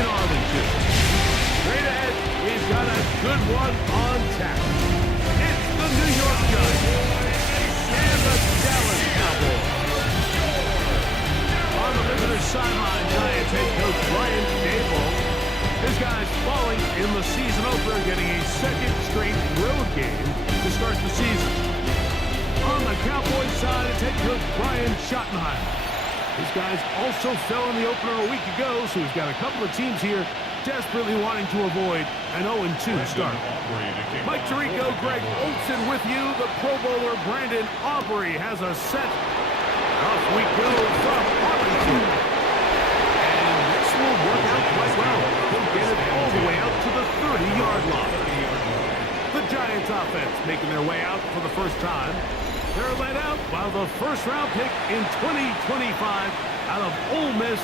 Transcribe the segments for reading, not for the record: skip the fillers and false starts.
in Arlington. Straight ahead, we've got a good one on tap. It's the New York Giants and the Dallas Cowboys. On the visitor sideline, Giants head coach Brian Daboll. His guys falling in the season opener, getting a second straight road game to start the season. On the Cowboys side, it's head coach Brian Schottenheimer. His guys also fell in the opener a week ago, so he's got a couple of teams here desperately wanting to avoid an 0-2 start. Mike Tirico, Greg Olsen with you. The Pro Bowler Brandon Aubrey has a set. Off we go from Arlington. And this will work out quite well. He'll get it all the way out to the 30-yard line. The Giants offense making their way out for the first time. They're led out by the first-round pick in 2025 out of Ole Miss.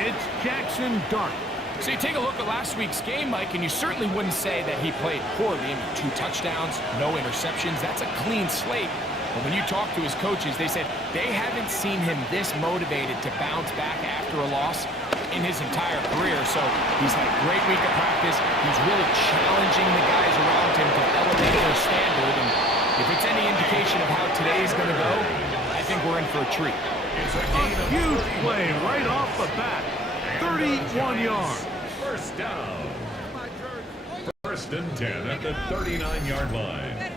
It's Jackson Dart. So you take a look at last week's game, Mike, and you certainly wouldn't say that he played poorly. I mean, 2 touchdowns, no interceptions. That's a clean slate. But when you talk to his coaches, they said they haven't seen him this motivated to bounce back after a loss in his entire career. So he's had a great week of practice. He's really challenging the guys around him to elevate their standard. And if it's any indication of how today's going to go, I think we're in for a treat. A huge play right off the bat. 31 yards. First down. First and 10 at the 39-yard line.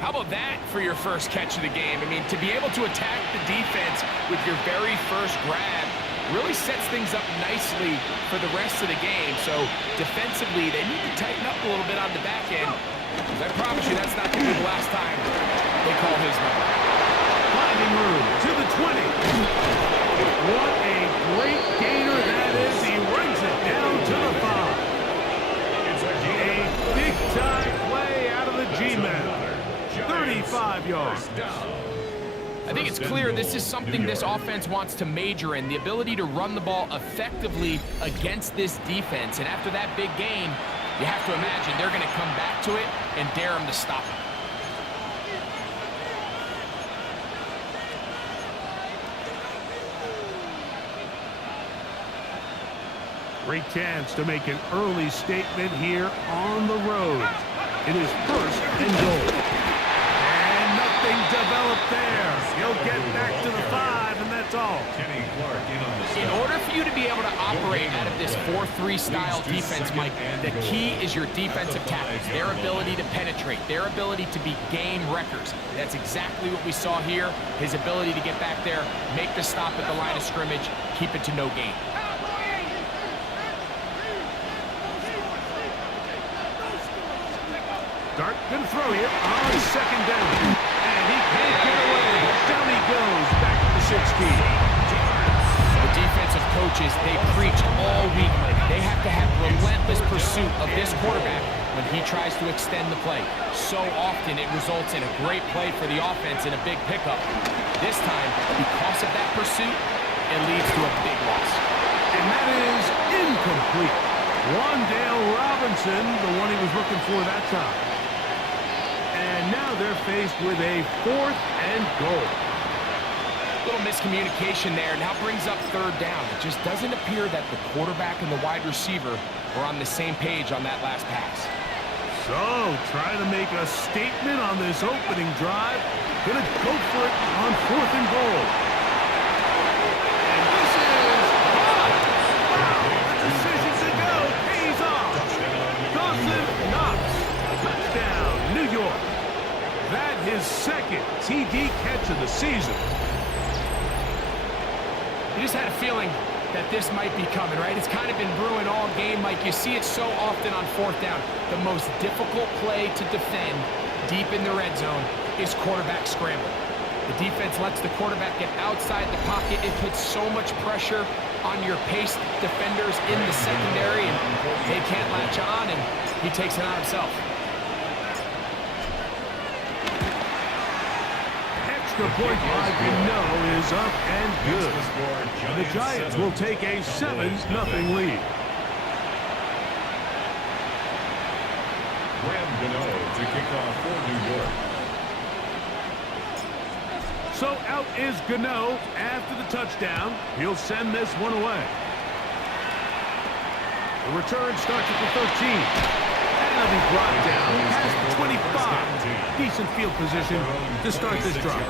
How about that for your first catch of the game? I mean, to be able to attack the defense with your very first grab really sets things up nicely for the rest of the game. So defensively, they need to tighten up a little bit on the back end. I promise you that's not going to be the last time they call his number. Finding room to the 20. What a great gainer that is. He brings it down to the 5. A big-time play out of the G-Man. 35 yards. I think it's clear this is something this offense wants to major in, the ability to run the ball effectively against this defense. And after that big gain, you have to imagine they're going to come back to it and dare him to stop it. Great chance to make an early statement here on the road. It is first and goal. And nothing developed there. He'll get back to the 5, and that's all. In order for you to be able to operate out of this 4-3 style defense, Mike, the key is your defensive tackles, their ability to penetrate, their ability to be game wreckers. That's exactly what we saw here. His ability to get back there, make the stop at the line of scrimmage, keep it to no gain. Dart going to throw here on second down. And he can't get away. Down he goes. Back to the 16. The defensive coaches, they preach all week. They have to have relentless pursuit of this quarterback when he tries to extend the play. So often it results in a great play for the offense and a big pickup. This time, because of that pursuit, it leads to a big loss. And that is incomplete. Wandale Robinson, the one he was looking for that time. And now they're faced with a 4th and goal. Little miscommunication there. Now brings up third down. It just doesn't appear that the quarterback and the wide receiver were on the same page on that last pass. So, trying to make a statement on this opening drive. Gonna go for it on 4th and goal. And this is wow, the decision to go pays off. Dawson Knox, touchdown, New York. That his second TD catch of the season. You just had a feeling that this might be coming, right? It's kind of been brewing all game, Mike. You see it so often on 4th down. The most difficult play to defend deep in the red zone is quarterback scramble. The defense lets the quarterback get outside the pocket. It puts so much pressure on your paced defenders in the secondary, and they can't latch on, and he takes it on himself. Extra point drive, you know, is up and good. The Giants will take a 7-0 lead. Graham Gano to kick off for New York. So out is Gano after the touchdown. He'll send this one away. The return starts at the 13. And he'll be brought down at the 25. Decent field position to start this drive.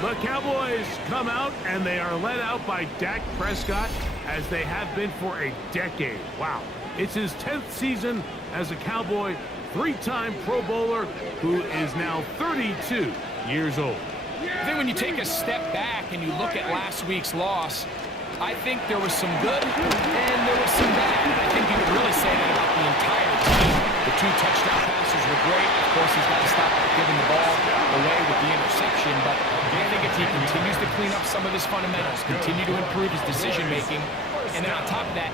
The Cowboys come out, and they are led out by Dak Prescott, as they have been for a decade. Wow. It's his 10th season as a Cowboy, 3-time Pro Bowler, who is now 32 years old. I think when you take a step back and you look at last week's loss, I think there was some good and there was some bad. And I think you could really say that about the entire team. The 2 touchdown passes were great. Of course, he's got to stop giving the ball away with the interception. But I think if he continues to clean up some of his fundamentals, continue to improve his decision-making, and then on top of that,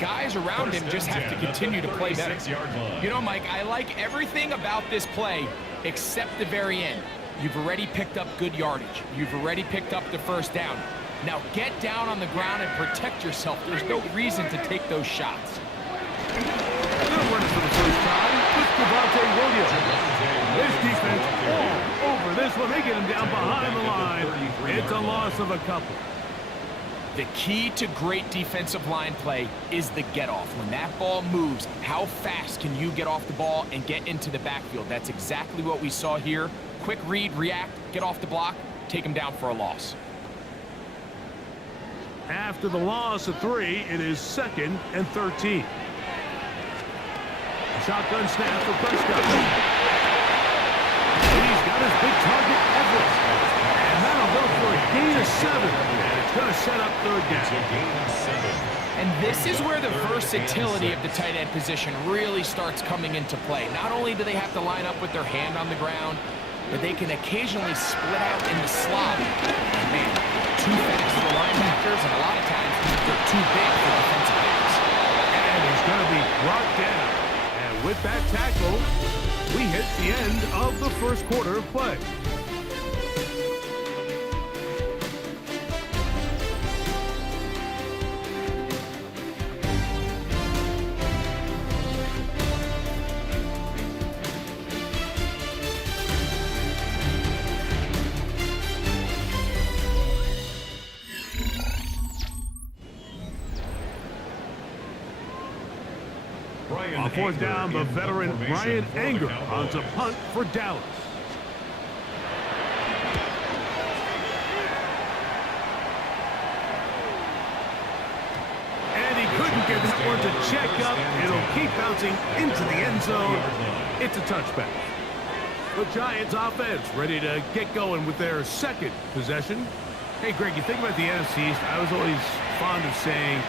guys around him just have to continue to play better. You know, Mike, I like everything about this play except the very end. You've already picked up good yardage. You've already picked up the first down. Now get down on the ground and protect yourself. There's no reason to take those shots. They'll run it for the first time. It's Devontae Williams. This defense all over this one. They get him down behind the line. It's a loss of a couple. The key to great defensive line play is the get-off. When that ball moves, how fast can you get off the ball and get into the backfield? That's exactly what we saw here. Quick read, react, get off the block, take him down for a loss. After the loss of 3, it is 2nd and 13. A shotgun snap for Prescott. He's got his big target, Everett. And that'll go for a gain of 7. And it's going to set up 3rd down. And this is where the versatility of the tight end position really starts coming into play. Not only do they have to line up with their hand on the ground, but they can occasionally split out in the slot. And man, too fast for linebackers, and a lot of times they're too big for defensive backs. And he's going to be brought down. And with that tackle, we hit the end of the first quarter of play. On 4th down, the veteran Ryan Anger on to punt for Dallas. And he couldn't get that one to check up. It'll keep bouncing into the end zone. It's a touchback. The Giants offense ready to get going with their 2nd possession. Hey, Greg, you think about the NFC East, I was always fond of saying,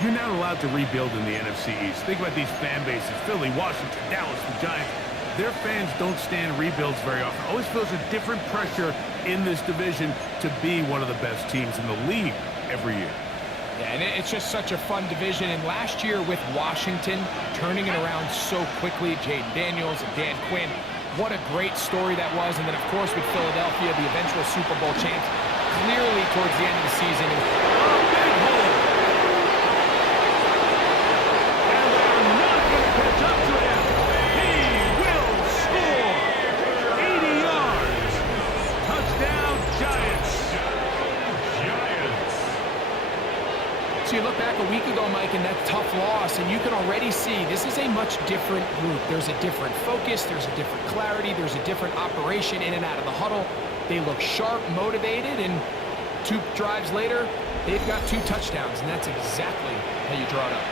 you're not allowed to rebuild in the NFC East. Think about these fan bases. Philly, Washington, Dallas, the Giants. Their fans don't stand rebuilds very often. Always feels a different pressure in this division to be one of the best teams in the league every year. Yeah, and it's just such a fun division. And last year with Washington turning it around so quickly, Jaden Daniels and Dan Quinn, what a great story that was. And then, of course, with Philadelphia, the eventual Super Bowl champs, clearly towards the end of the season. Big hole. So you look back a week ago, Mike, and that tough loss, and you can already see this is a much different group. There's a different focus, there's a different clarity, there's a different operation in and out of the huddle. They look sharp, motivated, and 2 drives later, they've got 2 touchdowns, and that's exactly how you draw it up.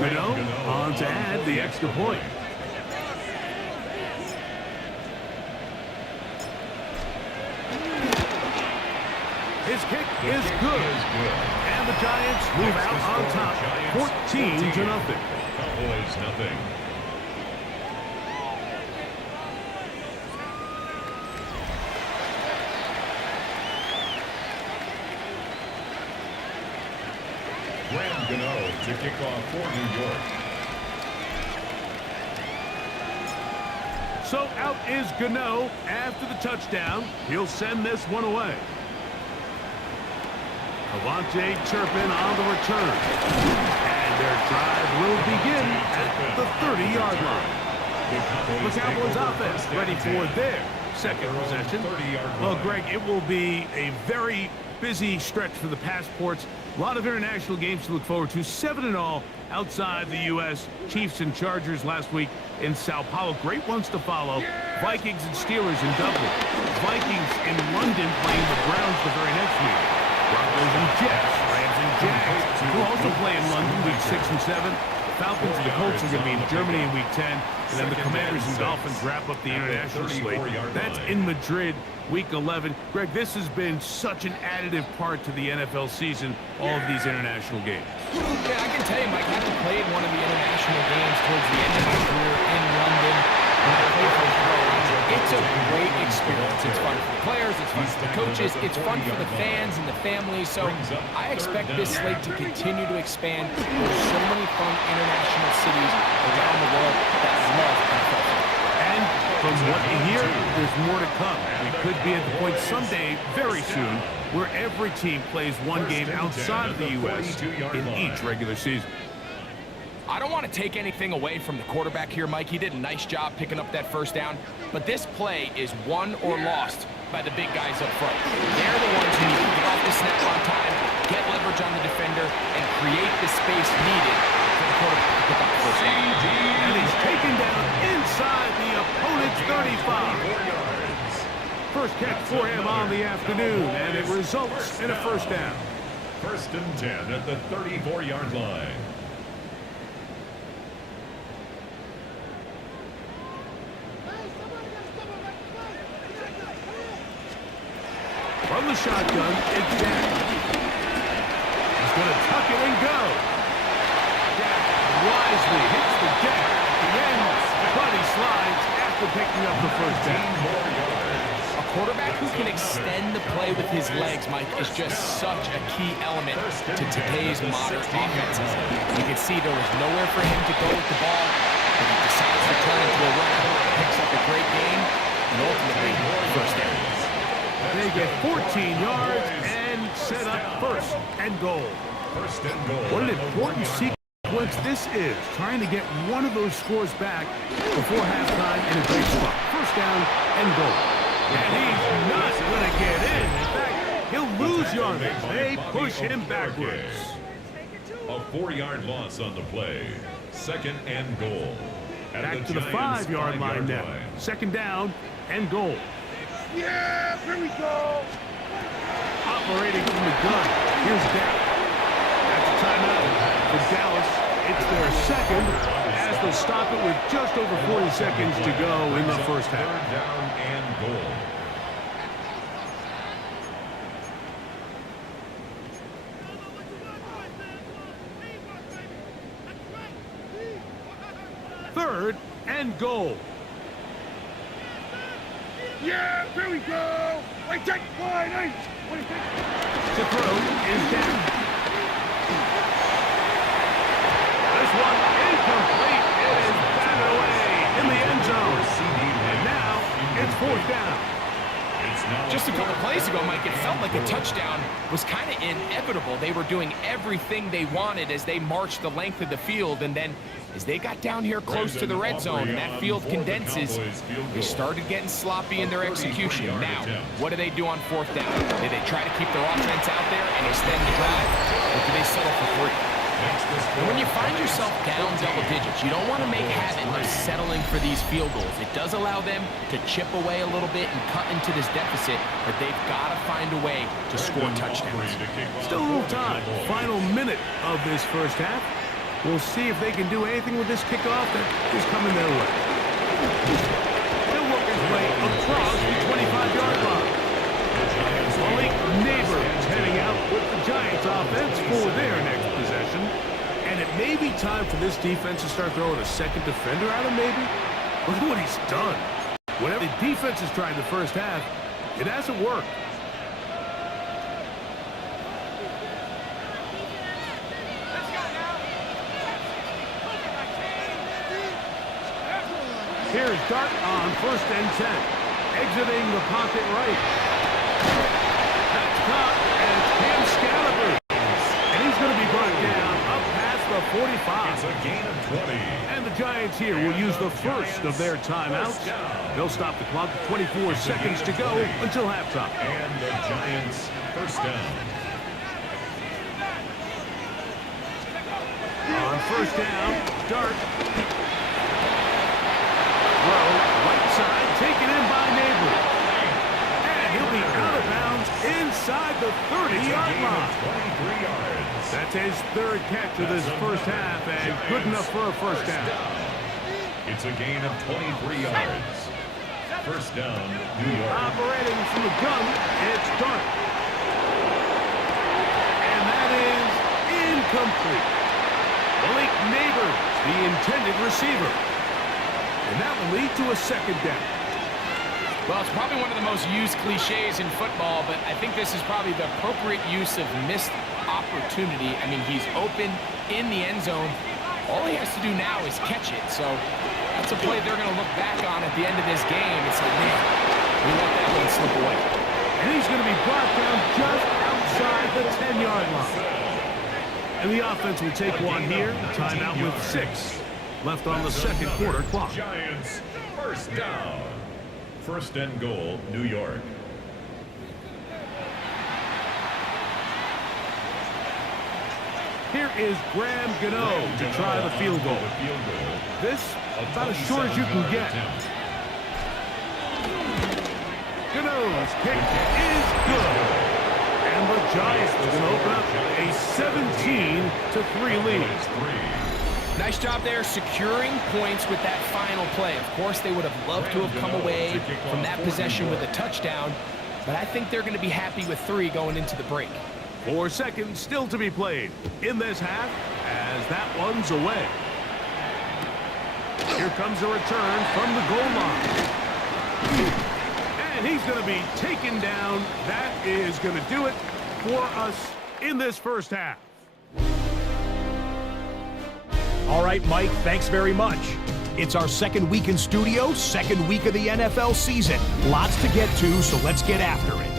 Gano on to add the extra point. His kick is good. And the Giants move out on top, 14-0. Cowboys nothing. Gano to kick off for New York. So out is Gano after the touchdown. He'll send this one away. Avante Turpin on the return. And their drive will begin at the 30-yard line. The Cowboys offense ready for their second possession. Well, Greg, it will be a very busy stretch for the passports. A lot of international games to look forward to. 7 in all outside the U.S. Chiefs and Chargers last week in Sao Paulo. Great ones to follow. Vikings and Steelers in Dublin. Vikings in London playing the Browns the very next week. Broncos and Jets. Rams and Jags, who also play in London week 6 and 7. Falcons and the Colts are going to be in Germany in week 10. And then the Commanders and Dolphins wrap up the international slate. That's in Madrid week 11. Greg, this has been such an additive part to the NFL season, all of these international games. Yeah, I can tell you, Mike, having played one of the international games towards the end of my career in London, when I played for the Cowboys, it's a great experience. It's fun for the players, it's fun for the coaches, it's fun for the fans and the families. So I expect this slate to continue to expand. There's so many fun international cities around the world that love NFL. And from what you hear, there's more to come. We could be at the point someday, very soon, where every team plays one game outside of the U.S. in each regular season. I don't want to take anything away from the quarterback here, Mike. He did a nice job picking up that first down. But this play is won or lost by the big guys up front. They're the ones who need to get off the snap on time, get leverage on the defender, and create the space needed for the quarterback to pick up the first down. And he's taken down inside the opponent's 35. First catch for him on the afternoon, and it results in a first down. 1st and 10 at the 34-yard line. From the shotgun, it's Dak. He's going to tuck it and go. Dak wisely hits the deck at the end, but he slides after picking up the first down. A quarterback who can extend the play with his legs, Mike, is just such a key element to today's modern offenses. You can see there was nowhere for him to go with the ball, but he decides to turn into a runner, picks up a great game, and ultimately first down. They get 14 yards and set up first and goal. What an important sequence this is, trying to get one of those scores back before halftime in a great spot. First down and goal. And he's not going to get in. In fact, he'll lose yardage. They push him backwards. A 4-yard loss on the play. 2nd and goal. Back to the 5-yard line now. 2nd down and goal. Yeah, here we go. Operating from the gun. Here's Dak. That's a timeout for Dallas. It's their second as they'll stop it with just over 40 seconds to go in the first half. 3rd down and goal. Third and goal. Yeah, here we go. Wait, take line, hey. To throw is down. This one incomplete. It is batted away in the end zone. And now it's 4th down. Just a couple plays ago, Mike, it felt like a touchdown was kind of inevitable. They were doing everything they wanted as they marched the length of the field, and then as they got down here close to the red zone and that field condenses, they started getting sloppy in their execution. Now, what do they do on 4th down? Do they try to keep their offense out there and extend the drive, or do they settle for 3? And when you find yourself down double digits, you don't want to make habit of settling for these field goals. It does allow them to chip away a little bit and cut into this deficit, but they've got to find a way to score touchdowns. Still a little time. Final minute of this first half. We'll see if they can do anything with this kickoff that is coming their way. They'll work his way across the 25-yard line. Malik Neighbors heading out with the Giants offense for their next possession. And it may be time for this defense to start throwing a second defender at him, maybe. Look at what he's done. Whatever the defense has tried the first half, it hasn't worked. Here's Dart on 1st and 10. Exiting the pocket right. That's caught, and it's Cam Scalabers. And he's going to be brought down up past the 45. It's a gain of 20. And the Giants here will use the first of their timeouts. They'll stop the clock with 24 seconds to go until halftime. And the Giants first down. On first down, Dart. Throw, right side, taken in by Neighbors. And he'll be out of bounds inside the 30-yard line. 23 yards. That's his third catch of this first half, and good enough for a first down. It's a gain of 23 yards. First down, New York. Operating from the gun, it's Dart. And that is incomplete. Malik Neighbors, the intended receiver. And that will lead to a second down. Well, it's probably one of the most used cliches in football, but I think this is probably the appropriate use of missed opportunity. I mean, he's open in the end zone. All he has to do now is catch it. So that's a play they're going to look back on at the end of this game and say, man, we let that one slip away. And he's going to be brought down just outside the 10-yard line. And the offense will take one here. Timeout with 6 left on the second quarter clock. Giants first down. First and goal, New York. Here is Graham Gano to try the field goal. This about as short as you can get. Gano's kick is good. And the Giants are going to open up a 17-3 lead. Nice job there securing points with that final play. Of course, they would have loved to have come away from that possession with a touchdown, but I think they're going to be happy with 3 going into the break. 4 seconds still to be played in this half as that one's away. Here comes a return from the goal line. And he's going to be taken down. That is going to do it for us in this first half. All right, Mike, thanks very much. It's our second week in studio, second week of the NFL season. Lots to get to, so let's get after it.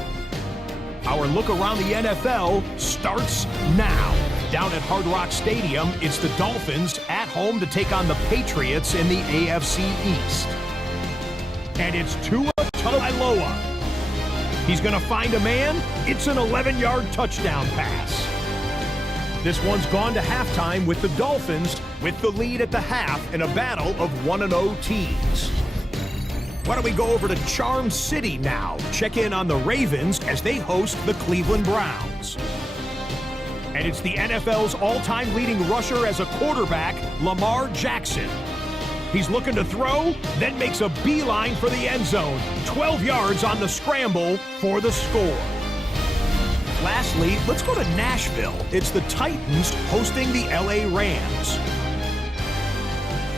Our look around the NFL starts now. Down at Hard Rock Stadium, it's the Dolphins at home to take on the Patriots in the AFC East. And it's Tua Tagovailoa. He's going to find a man. It's an 11-yard touchdown pass. This one's gone to halftime with the Dolphins with the lead at the half in a battle of 1-0 teams. Why don't we go over to Charm City now? Check in on the Ravens as they host the Cleveland Browns. And it's the NFL's all-time leading rusher as a quarterback, Lamar Jackson. He's looking to throw, then makes a beeline for the end zone. 12 yards on the scramble for the score. Lastly, let's go to Nashville. It's the Titans hosting the LA Rams.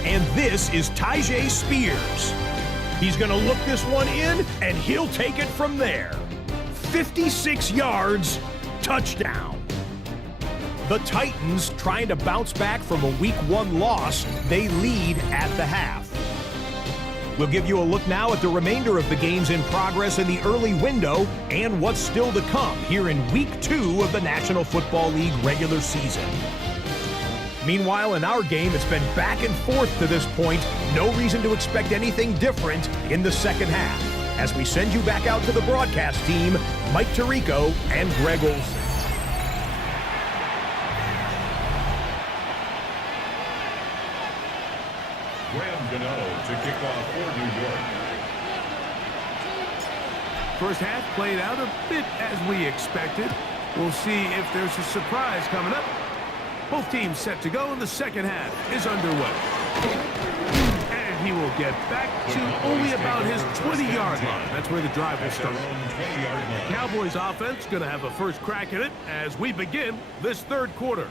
And this is Tyjae Spears. He's going to look this one in, and he'll take it from there. 56 yards, touchdown. The Titans trying to bounce back from a Week 1 loss. They lead at the half. We'll give you a look now at the remainder of the games in progress in the early window and what's still to come here in Week 2 of the National Football League regular season. Meanwhile, in our game, it's been back and forth to this point. No reason to expect anything different in the second half. As we send you back out to the broadcast team, Mike Tirico and Greg Olson. Graham Gano to kick off for New York. First half played out a bit as we expected. We'll see if there's a surprise coming up. Both teams set to go, and the second half is underway. And he will get back to only about his 20-yard line. That's where the drive will start. Cowboys offense going to have a first crack at it as we begin this third quarter.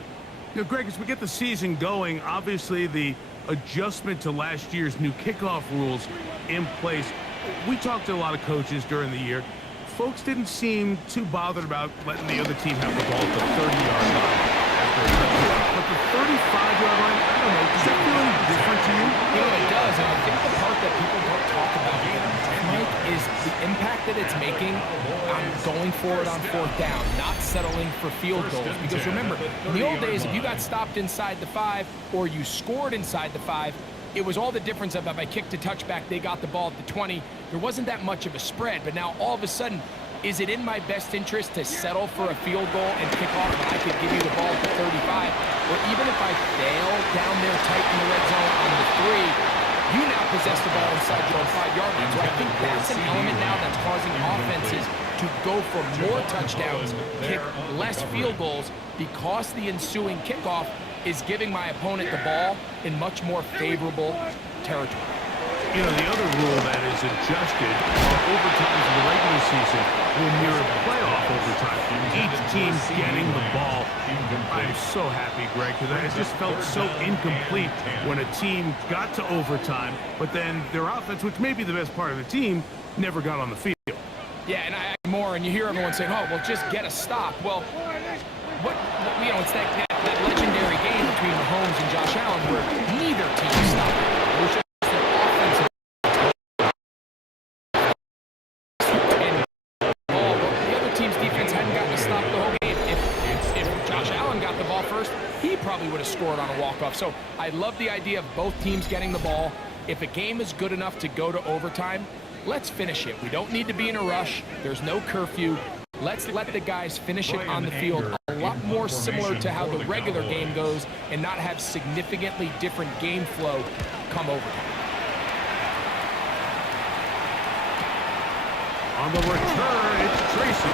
You know, Greg, as we get the season going, obviously the adjustment to last year's new kickoff rules in place. We talked to a lot of coaches during the year. Folks didn't seem too bothered about letting the other team have the ball at the 30-yard line. But the 35-yard line, I don't know, does that feel any different to you? You know, it does, and I think the part that people don't talk about, Mike, is the impact that it's making on going for it on 4th down, not settling for field goals. Because remember, in the old days, if you got stopped inside the 5 or you scored inside the 5, it was all the difference of if I kicked a touchback, they got the ball at the 20. There wasn't that much of a spread, but now all of a sudden, is it in my best interest to settle for a field goal and kick off when I could give you the ball at the 35? Or even if I fail down there tight in the red zone on the 3, you now possess the ball inside your own 5-yard line. So I think that's an element now that's causing offenses to go for more touchdowns, kick less field goals, because the ensuing kickoff is giving my opponent the ball in much more favorable territory. You know, the other rule that is adjusted are overtimes in the regular season will mirror playoff overtime. Each team getting the ball. I'm so happy, Greg, because I just felt so incomplete when a team got to overtime, but then their offense, which may be the best part of the team, never got on the field. Yeah, and and you hear everyone saying, oh, well, just get a stop. Well, it's that legendary game between Mahomes and Josh Allen where neither team stopped. It was just an offensive and the other team's defense hadn't gotten to stop the whole game. If Josh Allen got the ball first, he probably would have scored on a walk-off. So I love the idea of both teams getting the ball. If a game is good enough to go to overtime, let's finish it. We don't need to be in a rush. There's no curfew. Let's let the guys finish it on the field. A lot more similar to how the regular game goes and not have significantly different game flow come overtime. On the return, it's Tracy.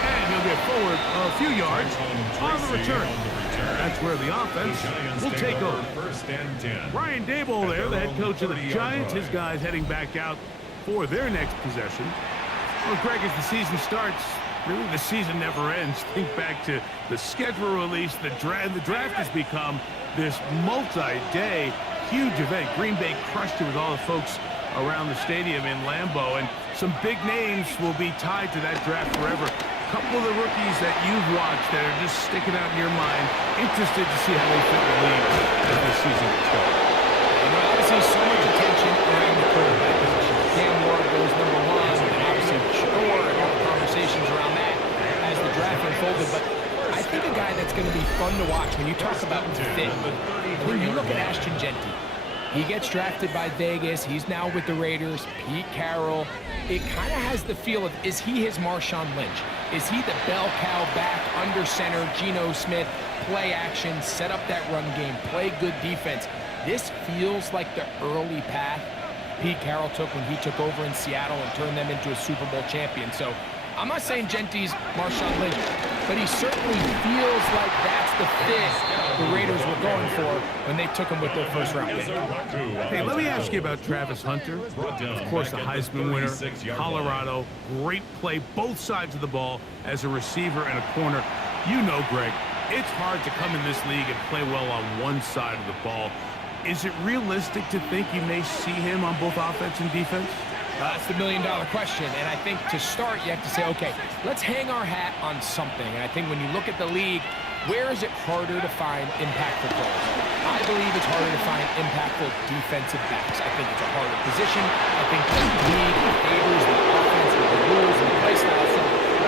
And he'll get forward a few yards on the return. That's where the offense will take over. Brian Daboll there, the head coach of the Giants. His guys heading back out for their next possession. Well, Greg, as the season starts, really the season never ends. Think back to the schedule release, the draft has become this multi-day huge event. Green Bay crushed it with all the folks around the stadium in Lambeau, and some big names will be tied to that draft forever. A couple of the rookies that you've watched that are just sticking out in your mind, interested to see how they fit the league as this season gets going. Obviously, so much attention around the quarterback position. Cam Ward goes number 1, and obviously Shore and all the conversations around that as the draft unfolded. But I think a guy that's going to be fun to watch when you talk about fit, when you look at Ashton Genty, he gets drafted by Vegas. He's now with the Raiders. Pete Carroll. It kind of has the feel of, is he his Marshawn Lynch? Is he the bell cow back under center, Geno Smith, play action, set up that run game, play good defense? This feels like the early path Pete Carroll took when he took over in Seattle and turned them into a Super Bowl champion. So I'm not saying Genty's Marshawn Lynch, but he certainly feels like that's the fit the Raiders were going for when they took him with their first-round pick. Hey, let me ask you about Travis Hunter. Of course, the Heisman winner, Colorado, great play, both sides of the ball as a receiver and a corner. You know, Greg, it's hard to come in this league and play well on one side of the ball. Is it realistic to think you may see him on both offense and defense? That's the million-dollar question, and I think to start, you have to say, okay, let's hang our hat on something. And I think when you look at the league, where is it harder to find impactful players? I believe it's harder to find impactful defensive backs. I think it's a harder position. I think the league favors the offense with the rules and the play style. So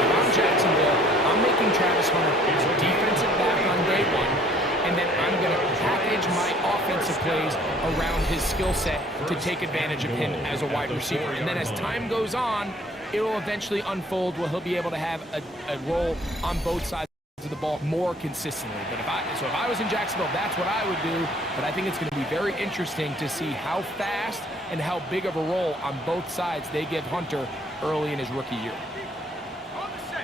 if I'm Jacksonville, I'm making Travis Hunter a defensive back on day 1, and then I'm going to package my offensive plays around his skill set to take advantage of him as a wide receiver. And then as time goes on, it will eventually unfold where he'll be able to have a role on both sides of the ball more consistently. But if I was in Jacksonville, that's what I would do. But I think it's going to be very interesting to see how fast and how big of a role on both sides they give Hunter early in his rookie year.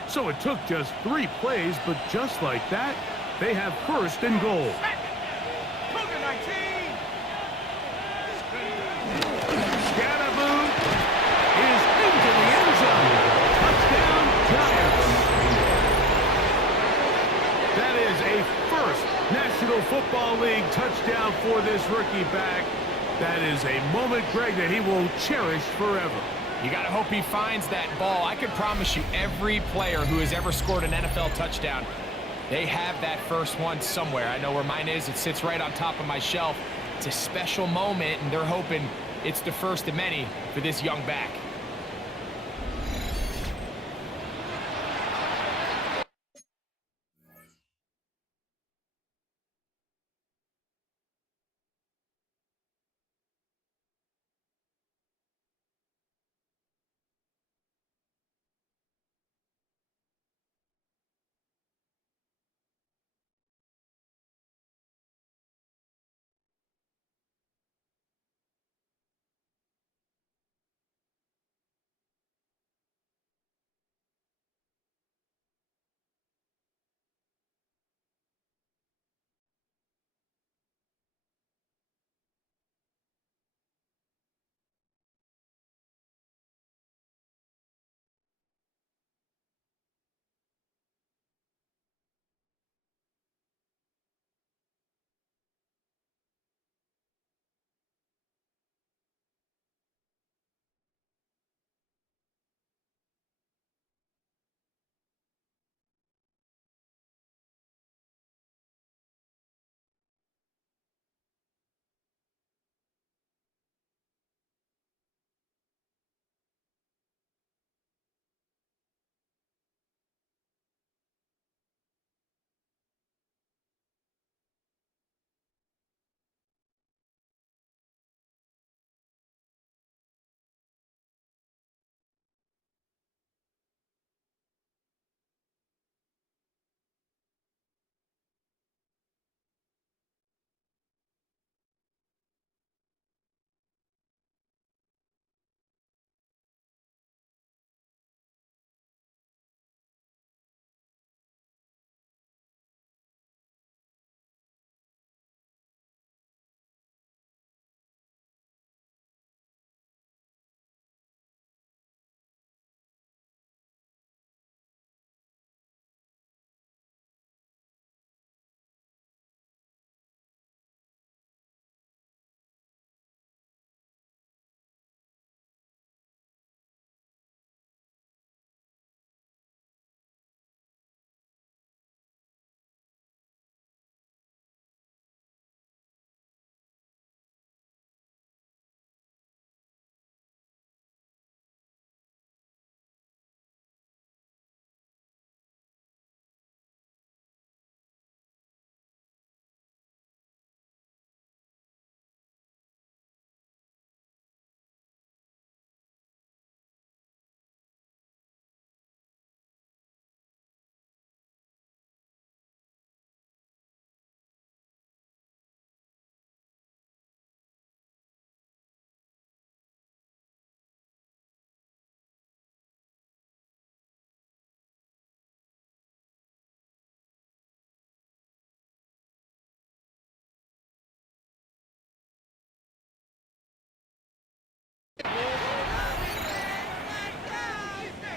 So it took just 3 plays, but just like that, they have first and goal. Scatterboo is into the end zone. Touchdown, Giants. That is a first National Football League touchdown for this rookie back. That is a moment, Greg, that he will cherish forever. You got to hope he finds that ball. I can promise you every player who has ever scored an NFL touchdown, they have that first one somewhere. I know where mine is. It sits right on top of my shelf. It's a special moment, and they're hoping it's the first of many for this young back.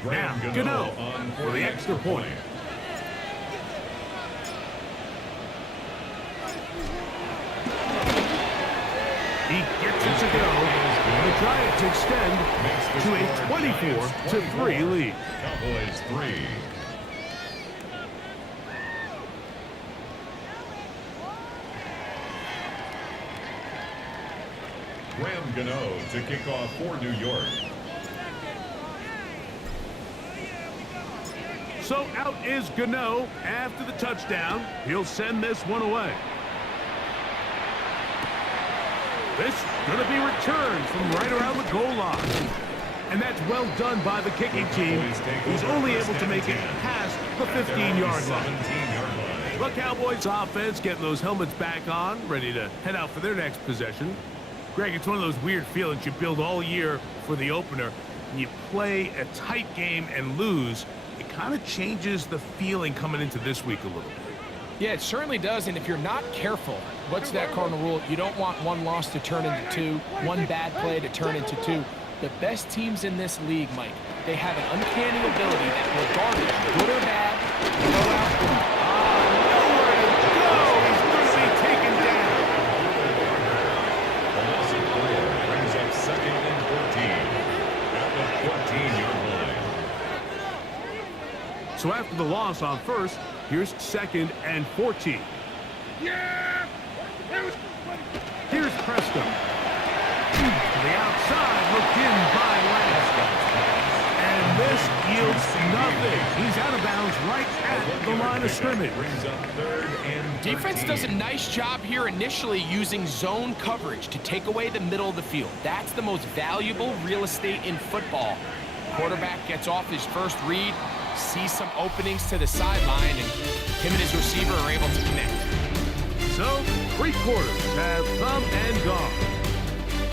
Now, Gano on for the extra point. He gets it to go. The Giants extend to a 24-3 lead. Cowboys 3. Graham Gano to kick off for New York. So out is Gano after the touchdown. He'll send this one away. This is going to be returned from right around the goal line. And that's well done by the kicking team, who's only able to make it past the 15-yard line. The Cowboys offense getting those helmets back on, ready to head out for their next possession. Greg, it's one of those weird feelings you build all year for the opener, and you play a tight game and lose. It kind of changes the feeling coming into this week a little bit. Yeah, it certainly does, and if you're not careful, what's that cardinal rule? You don't want one loss to turn into two, one bad play to turn into two. The best teams in this league, Mike, they have an uncanny ability that regardless, good or bad, go out and nowhere to go! He's going to be taken down. The loss of 4 brings up 2nd and 14 at the 14-yard line. So after the loss on first, here's 2nd and 14. Yeah! Here's Prescott. To the outside, looked in by Lance. And this yields nothing. He's out of bounds right at the line of scrimmage. Brings up 3rd and 13. Defense does a nice job here initially using zone coverage to take away the middle of the field. That's the most valuable real estate in football. Quarterback gets off his first read, sees some openings to the sideline, and him and his receiver are able to connect. So, 3 quarters have come and gone.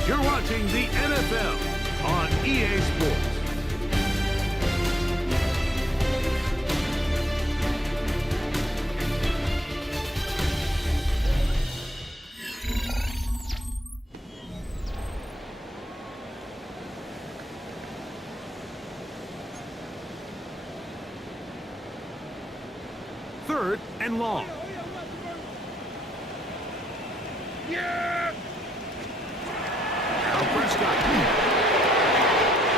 You're watching the NFL on EA Sports. Third and long. Yeah! Now Prescott.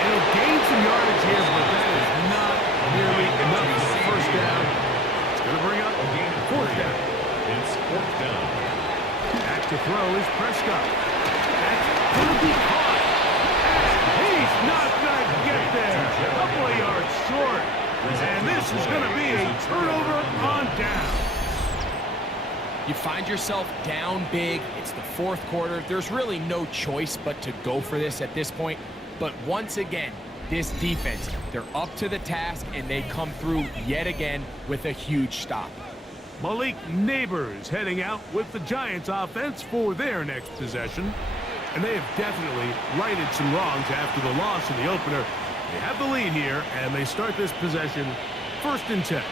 He'll gain some yardage here, but that is not nearly enough for the first down. It's going to bring up a gain of 4th down. It's 4th down. Back to throw is Prescott. That's going to be caught. He's not going to get there. A couple of yards short. And this is going to be a turnover on down. You find yourself down big. It's the 4th quarter. There's really no choice but to go for this at this point. But once again, this defense, they're up to the task, and they come through yet again with a huge stop. Malik Neighbors heading out with the Giants offense for their next possession. And they have definitely righted some wrongs after the loss in the opener. They have the lead here, and they start this possession 1st and 10.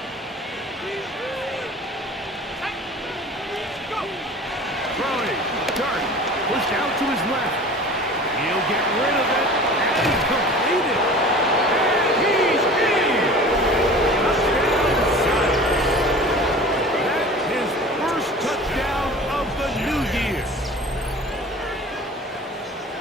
Throwing, dart, pushed out to his left. He'll get rid of it, and completed. And he's in! Touchdown, Giants. That's his first touchdown of the new year.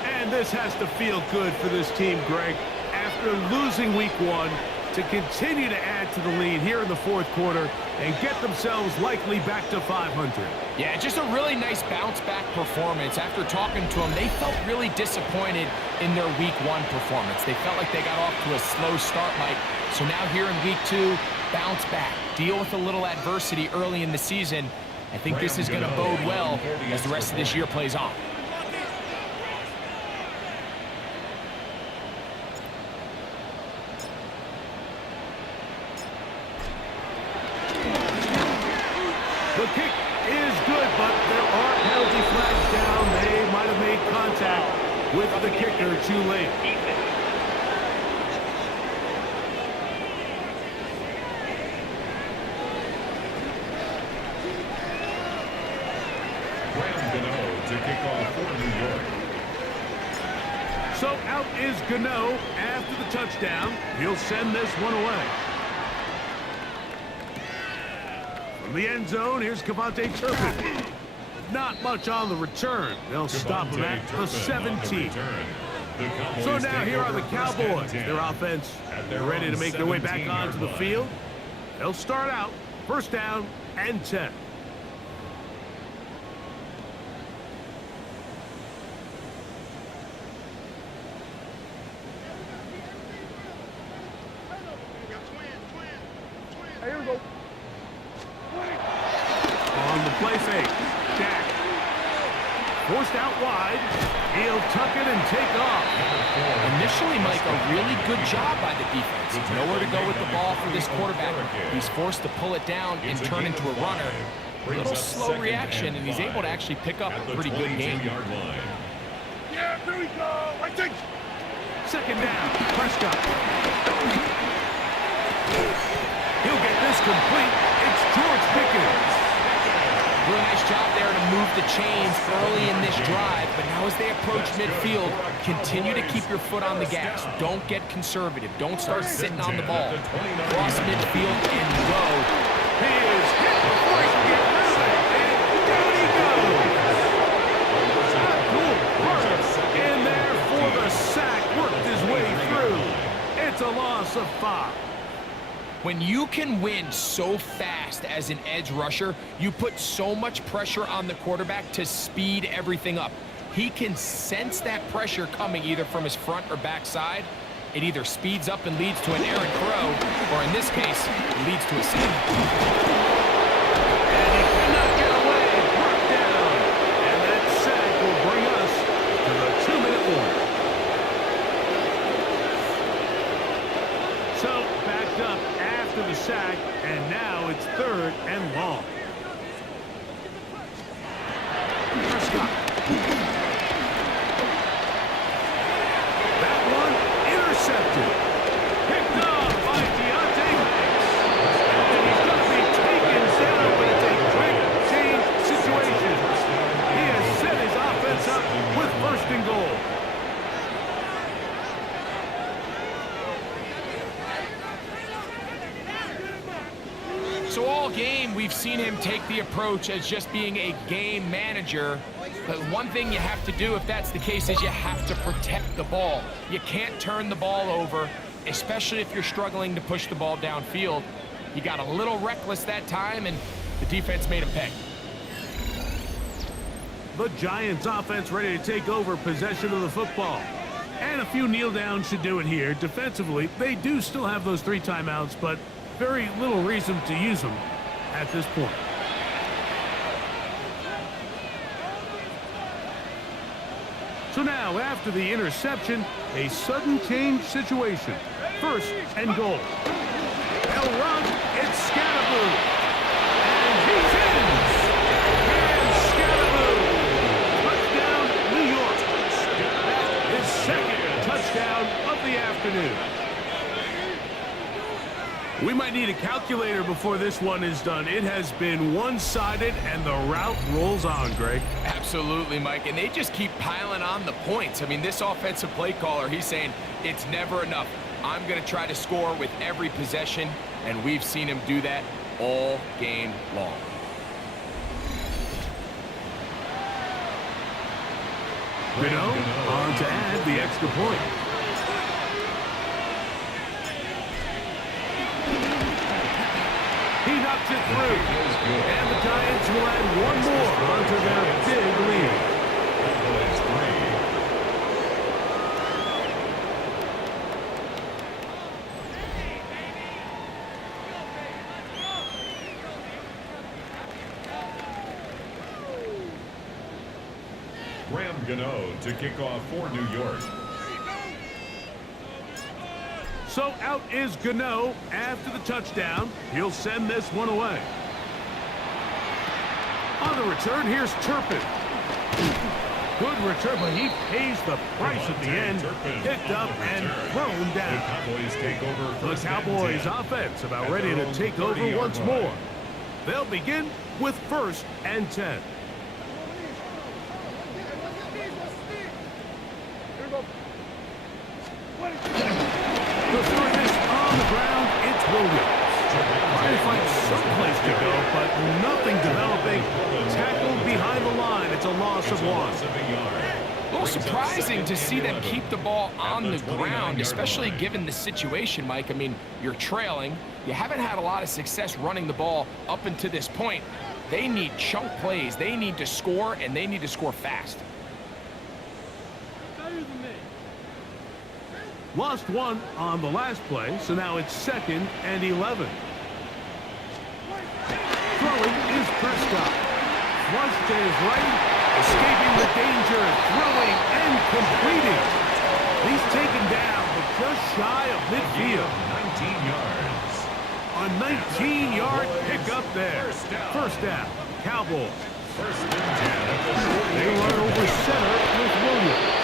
And this has to feel good for this team, Greg. After losing week 1, to continue to add to the lead here in the 4th quarter and get themselves likely back to 500. Yeah, just a really nice bounce-back performance. After talking to them, they felt really disappointed in their week 1 performance. They felt like they got off to a slow start, Mike. So now here in week 2, bounce back, deal with a little adversity early in the season. I think this is going to bode well as the rest of this year plays on. The kick is good, but there are penalty flags down. They might have made contact with the kicker too late. Graham Gano to kick off for New York. So out is Gano after the touchdown. He'll send this one away. From the end zone, here's Cavante Turpin. Not much on the return. They'll stop him at the 17. So now here are the Cowboys. Their offense, they're ready to make their way back onto the field. They'll start out first down and 10. Here we go. On the play fake, Jack. Forced out wide. He'll tuck it and take off. Initially, Mike, a really good job by the defense. Nowhere to go with the ball for this quarterback. He's forced to pull it down and turn into a runner. A little slow reaction, and he's able to actually pick up a pretty good game. Yeah, there we go. Right take. Second down, Prescott. He'll get this complete. It's George Pickens. Really nice job there to move the chains early in this drive, but now as they approach midfield, continue to keep your foot on the gas. Don't get conservative. Don't start sitting on the ball. Cross midfield and go. He is hit before he can get rid of it, and down he goes. Abdul Carter in there for the sack, worked his way through. It's a loss of 5. When you can win so fast as an edge rusher, you put so much pressure on the quarterback to speed everything up. He can sense that pressure coming either from his front or back side. It either speeds up and leads to an errant throw, or in this case, leads to a sack. And he cannot get away, brought down. And that sack will bring us to the 2-minute warning. So, backed up after the sack, and now it's 3rd and long. Prescott. That one intercepted. Picked off by Deontay Banks. And he's going to be taken down, but it's a quick change situation. He has set his offense up with 1st and goal. So all game, we've seen him take the approach as just being a game manager. But one thing you have to do if that's the case is you have to protect the ball. You can't turn the ball over, especially if you're struggling to push the ball downfield. He got a little reckless that time, and the defense made a pay. The Giants offense ready to take over possession of the football. And a few kneel downs should do it here. Defensively, they do still have those 3 timeouts, but very little reason to use them at this point. So now, after the interception, a sudden change situation. 1st and goal. They'll run. It's Scatterboo. And he's in. And Scatterboo. Touchdown, New York. That is 2nd touchdown of the afternoon. We might need a calculator before this one is done. It has been one-sided, and the route rolls on, Greg. Absolutely, Mike, and they just keep piling on the points. I mean, this offensive play caller, he's saying it's never enough. I'm going to try to score with every possession, and we've seen him do that all game long. Gano on to add the extra point. He knocks it through. And the Giants will add one more onto their big lead. Graham Gano to kick off for New York. So out is Gano after the touchdown. He'll send this one away. On the return, here's Turpin. Good return, but he pays the price at the end. Picked up and thrown down. The Cowboys take over. The Cowboys offense about ready to take over once more. They'll begin with 1st and 10. Here we go. to go, but nothing developing. Tackled behind the line. It's a loss of 1. A little surprising to see them keep the ball on the ground, especially given the situation, Mike. I mean, you're trailing. You haven't had a lot of success running the ball up until this point. They need chunk plays. They need to score, and they need to score fast. Lost 1 on the last play, so now it's 2nd and 11. Throwing is Prescott. Flush to his right, escaping the danger, throwing and completing. He's taken down, but just shy of midfield. 19 yards. A 19-yard pickup there. First down, Cowboys. First and 10. They run over center with Williams.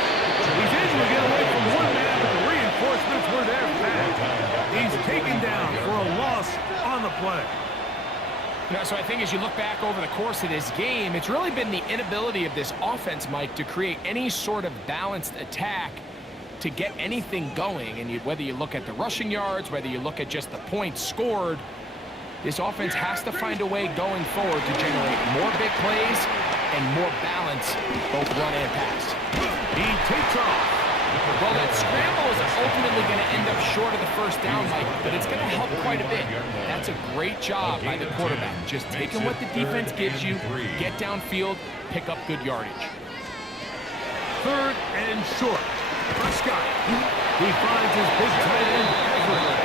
He's able to get away from one man, but the reinforcements were there fast. He's taken down for a loss on the play. So I think as you look back over the course of this game, it's really been the inability of this offense, Mike, to create any sort of balanced attack to get anything going. And whether you look at the rushing yards, whether you look at just the points scored, this offense has to find a way going forward to generate more big plays and more balance, both run and pass. He takes off. Well, that scramble is ultimately going to end up short of the first down, Mike, but it's going to help quite a bit. That's a great job by the quarterback. Just taking what the defense gives you, get downfield, pick up good yardage. 3rd and short. Prescott. He finds his big tight end, Everett.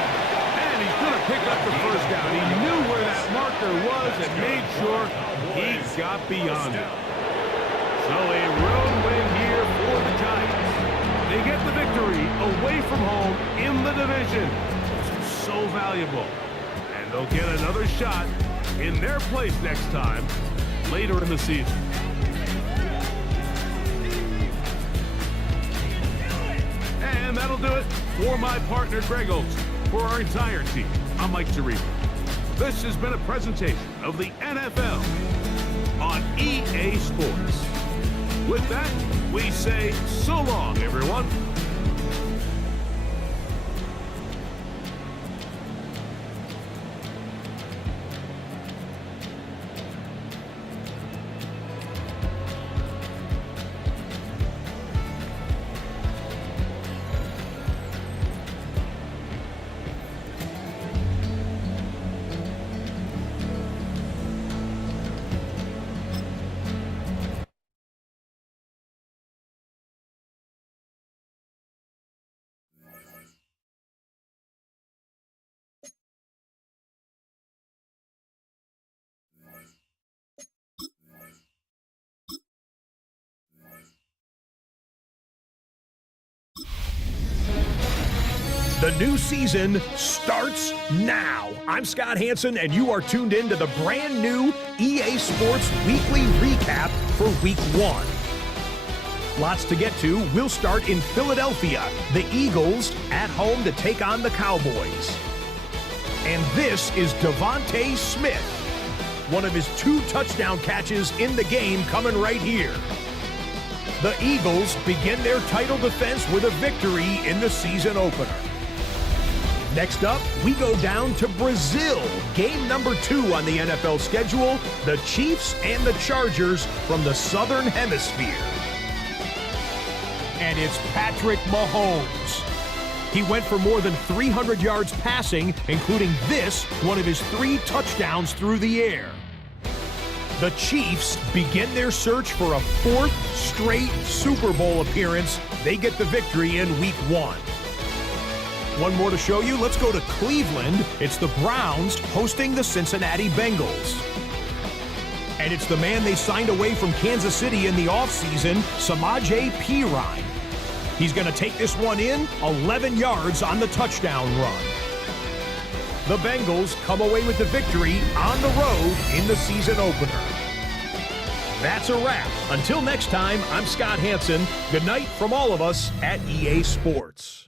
And he's going to pick up the first down. He knew where that marker was and made sure he got beyond it. So a road win here for the Giants. They get the victory away from home in the division. So valuable. And they'll get another shot in their place next time later in the season. And that'll do it for my partner, Greg Olson. For our entire team, I'm Mike Tirico. This has been a presentation of the NFL on EA Sports. With that, we say so long, everyone. The new season starts now. I'm Scott Hansen, and you are tuned in to the brand new EA Sports Weekly Recap for Week 1. Lots to get to. We'll start in Philadelphia. The Eagles at home to take on the Cowboys. And this is Devontae Smith. One of his 2 touchdown catches in the game coming right here. The Eagles begin their title defense with a victory in the season opener. Next up, we go down to Brazil. Game number 2 on the NFL schedule, the Chiefs and the Chargers from the Southern Hemisphere. And it's Patrick Mahomes. He went for more than 300 yards passing, including this, one of his 3 touchdowns through the air. The Chiefs begin their search for a 4th straight Super Bowl appearance. They get the victory in Week 1. One more to show you. Let's go to Cleveland. It's the Browns hosting the Cincinnati Bengals. And it's the man they signed away from Kansas City in the offseason, Samaje Perine. He's going to take this one in, 11 yards on the touchdown run. The Bengals come away with the victory on the road in the season opener. That's a wrap. Until next time, I'm Scott Hansen. Good night from all of us at EA Sports.